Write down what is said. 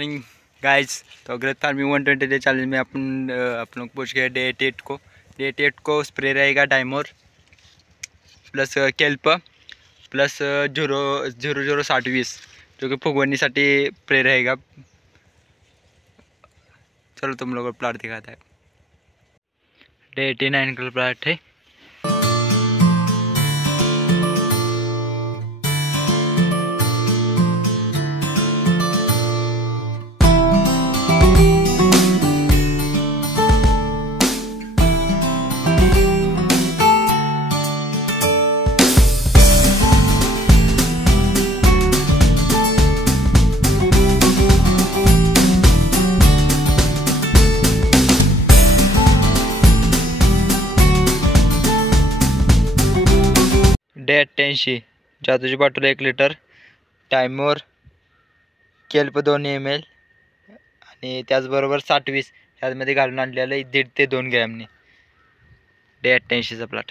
Morning guys. तो अग्रत farming 120 day challenge में अपन लोग पूछ गए डे 8 को स्प्रे रहेगा डाइमोर प्लस केल्प प्लस 006020 जो कि फुगवणीसाठी स्प्रे रहेगा। चलो तुम लोग को प्लाट दिखाता है। डे 89 का प्लाट है। डे 88 जादूची बॉटल 1 लिटर, टायमर केल्प 2 ml आणि त्याचबरोबर 60-20 ह्यामध्ये घालून आणलेलं 1.5 ते 2 ग्रॅमने। Day 88चा plot.